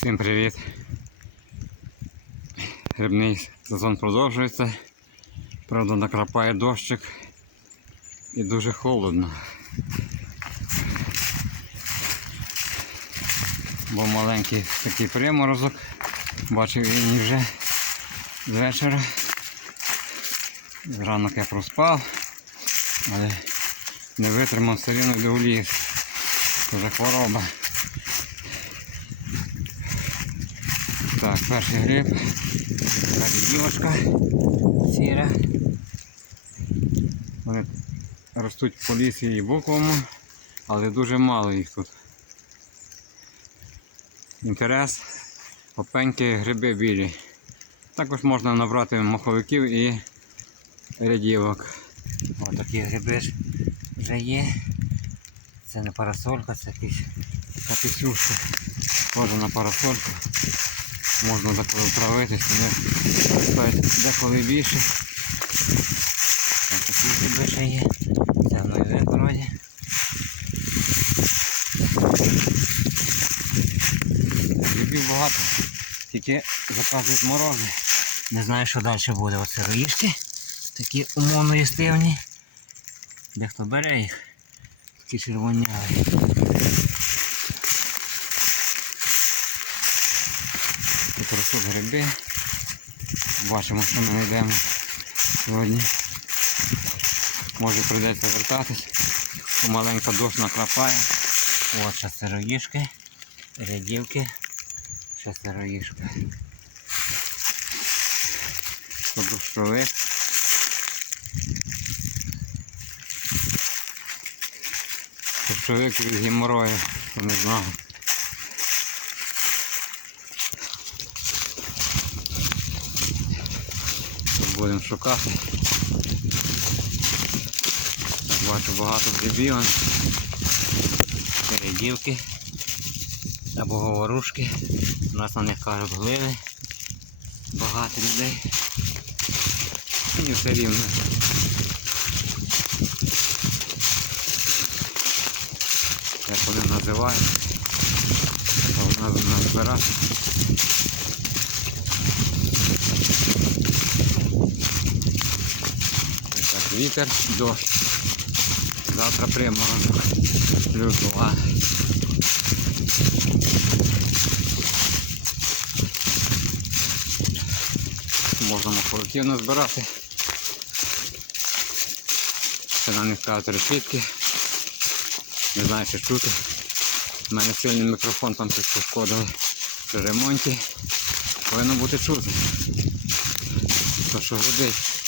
Всім привіт. Грибний сезон продовжується. Правда, накрапає дощик і дуже холодно. Бо маленький такий приморозок. Бачив він вже з вечора. Ранок я проспав, але не витримав все рівно в ліс. Це хвороба. Так, перший гриб. Така дівочка сіра. Вони ростуть по лісі і буковому, але дуже мало їх тут. Інтерес, опеньки, гриби білі. Також можна набрати маховиків і рядівок. Ось такі гриби вже є. Це не парасолька, це якийсь капісюшка. Схоже на парасольку. Можна деколи травитися, не стоїть деколи більше. Такі гриби ще є. Це в новій городі. Грибів багато. Тільки заказують морози. Не знаю, що далі буде. Оце роїшки. Такі умовно їстивні. Дехто бере їх. Такі червоняві. Тут гриби. Бачимо, що ми знайдемо сьогодні. Може прийдеться вертатись. Помаленько дощ накрапає. От сироїшки, рядівки, ще сироїшка. Подушовик. Дощовик від геморою, хто не знав. Будемо шукати. Так, бачу багато грибів. Передівки або говорушки. У нас на них кажуть гливи. Багато людей. Мені все рівно. Як вони називають. То вона назбирати. Так, вітер, дощ. Завтра приморозок. Плюс два. Можна маховиків назбирати. Це на них кажуть решітки. Не знаю, чи чути. У мене сильний мікрофон там щось пошкодили при ремонті. Повинно бути чути. То що гудить.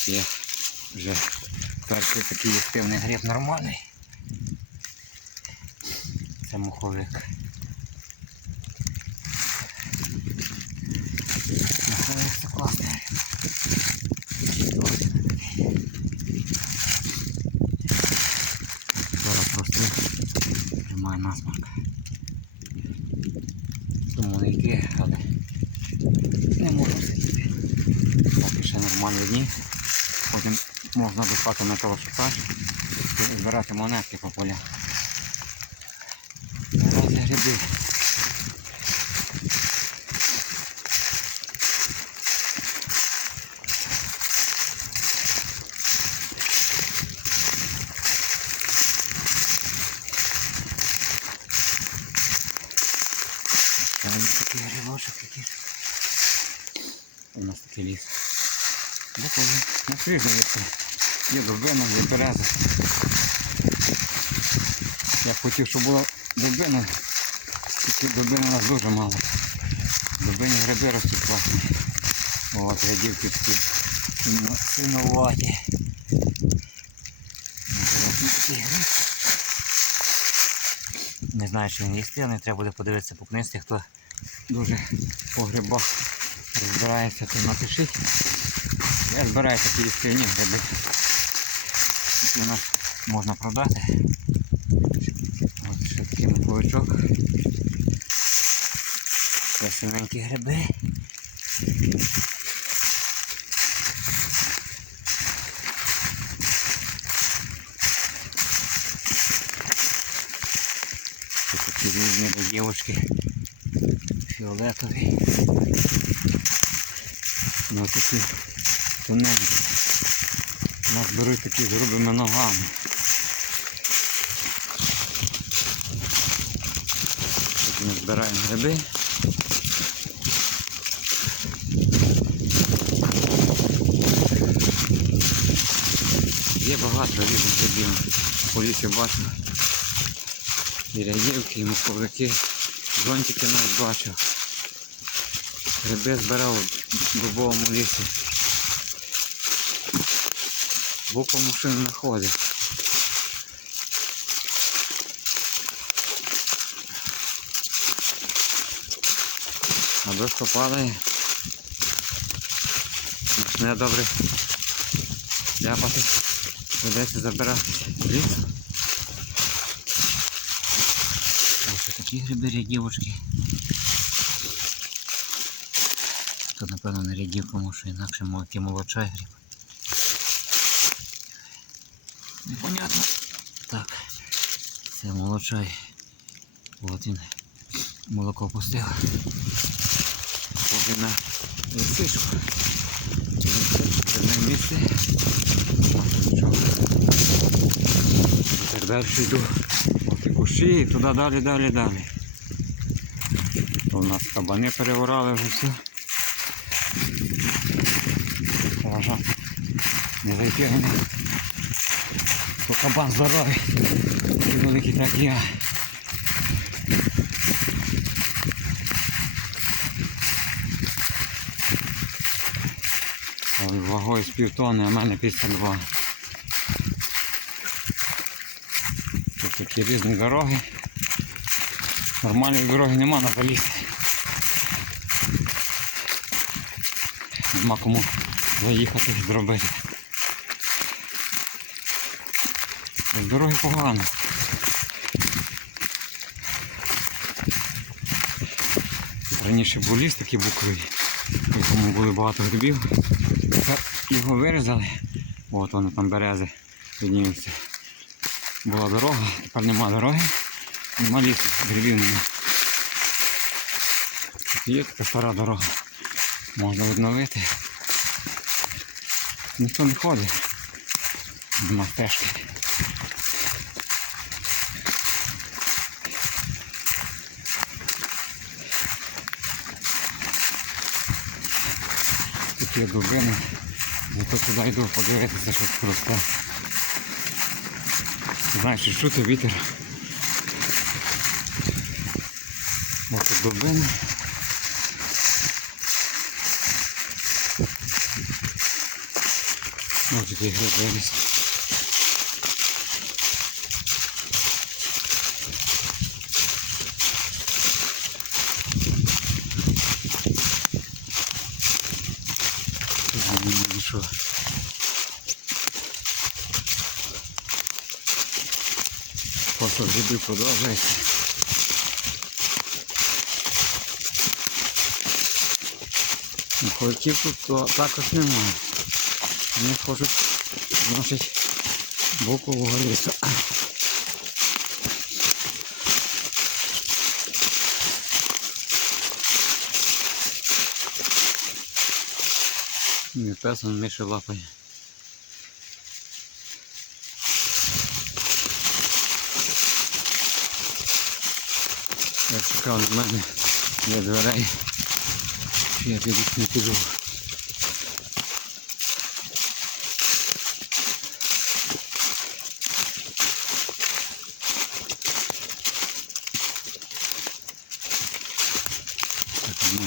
От є вже перший такий активний гриб нормальний. Це муховик. Муховик це класний гриб. Зараз просто тримає насмарк. Думаю, не але не можу сидіти. Поки ще нормальні дні. Потім можна до хати на того шукати і збирати монетки по полях. Збирати гриби. Це у нас такий грибочок якийсь. У нас такий ліс. Деколи Свіжу ліси. Є дубина, є береза. Я б хотів, щоб була дубина. Тільки дубини у нас дуже мало. Дубині гриби ростуть класні. От, рядівки такі гриб. Не знаю, чи він їсти, але треба буде подивитися по книжці, хто дуже по грибах розбирається, то напишіть. Я збираю такі лісківні гриби, які у нас можна продати. Ось ще такий маховичок. Красивенькі гриби. Тут такі різні до дівочки фіолетові. Ну такі У нас беруть такі з грубими ногами. Тут ми збираємо гриби. Є багато різних грибів. По лісі бачу. І рядівки, і муховики, зонтики навіть бачив. Гриби збирав в дубовому лісі. Боком машин не ходить. А дошка падає. Почне добре ляпати. Придеться забирати з лісу. Ось такі гриби рядівочки. Тут напевно не рядівка, тому що інакше молоки молочай гриб. Непонятно. Так. Це молочай. От він молоко пустив. Схоже на лисичку. Одне місце. Так далі йду. Ті кущі і туди далі, далі, далі. То у нас кабани переворали вже все. Не зайти. То кабан здоровий. Великий, так я. Вагою з півтони, а в мене 52. Тут такі різні дороги. Нормальної дороги нема на полісі. Нема кому заїхати зробити. З дороги погано. Раніше був ліс такий буковий, в якому були багато грибів. Тепер його вирізали. От вони там берези піднімуться. Була дорога, тепер нема дороги, нема лісу, грибів нема. Є така стара дорога. Можна відновити. Ніхто не ходить. Нема стежки. Такі дубини. Зато туди йду подивитися, щось просто. Знаєш, що це вітер. Ось тут дубини. Ось такі гриби. Нічого. Просто гриби продовжується. Муховиків тут то також немає. Вони хочуть зносить бокового лісу. І пес он мише лапає. Я чекав на мене для дверей. Чи я піду не піду. Ну.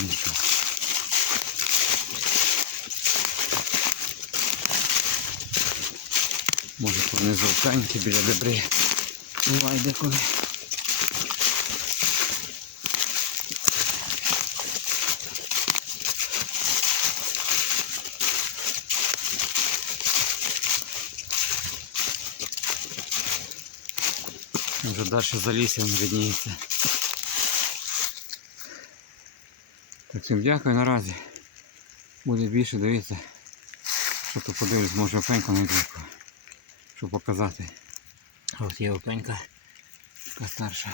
Може понизу пеньки біля дебри. Буває деколи. Вже далі за лісом видніється. Так всім дякую наразі. Буде більше, дивіться. Що то подивлюсь, може опеньку найду, щоб показати. От є опенька, така старша.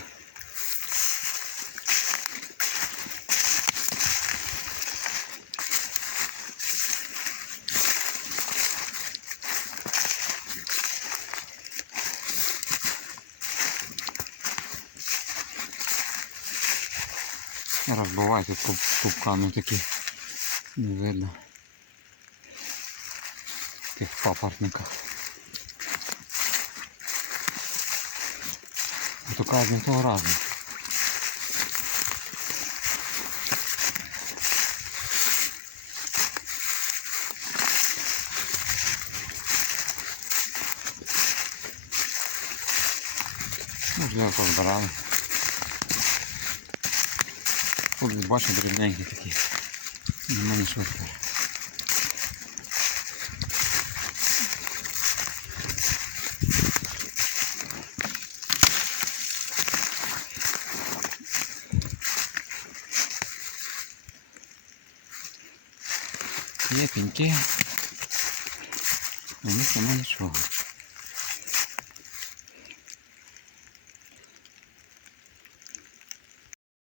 Пуп- пупками такі. Не видно. В тих папоротниках. То кожен того разу. Можливо, позбирали. Тут бачу дрібненькі такі. Нема нічого. Є пеньки. У них нема нічого.